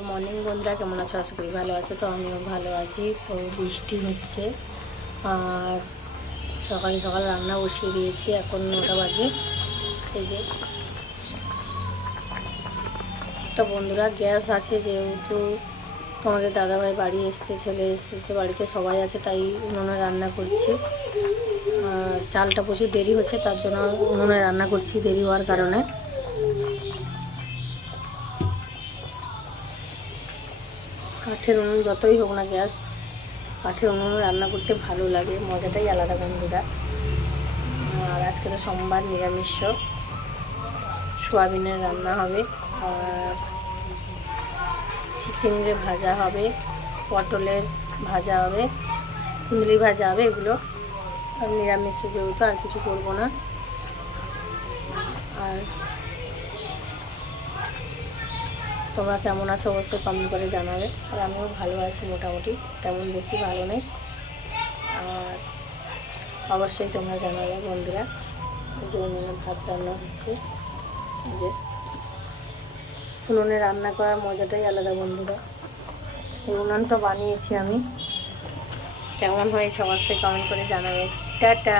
Good morning বন্ধুরা, কেমন আছো? আশা করি ভালো আছো। তো আমিও ভালো আছি। তো বৃষ্টি হচ্ছে আর সকাল সকাল রান্না বসিয়ে দিয়েছি। এখন 9টা বাজে। এই যে তো বন্ধুরা, গ্যাস আছে যেহেতু তোমাদের দাদাভাই বাড়ি এসছে, ছেলে এসেছে, বাড়িতে সবাই আছে, তাই উনুনে রান্না করছি। চালটা প্রচুর দেরি হচ্ছে, তার জন্য উনুনে রান্না করছি দেরি হওয়ার কারণে। কাঠের উনুন যতই হোক না, গ্যাস কাঠের উনুনে রান্না করতে ভালো লাগে, মজাটাই আলাদা বন্ধুরা। আর আজকে তো সোমবার, নিরামিষ, সোয়াবিনের রান্না হবে, আর চিচিঙ্গে ভাজা হবে, পটলের ভাজা হবে, কুঁদরি ভাজা হবে। এগুলো আর নিরামিষে যেহেতু আর কিছু করবো না। আর তোমরা কেমন আছো অবশ্যই কমেন্ট করে জানাবে। আর আমিও ভালো আছি মোটামুটি, তেমন বেশি ভালো নেই। আর অবশ্যই তোমরা জানাবে বন্ধুরা। যে উনুনে ভাত রান্না হচ্ছে, যে উনুনে রান্না করার মজাটাই আলাদা বন্ধুরা। এই উনুনটা বানিয়েছি আমি, কেমন হয়েছে অবশ্যই কমেন্ট করে জানাবে। টাটা।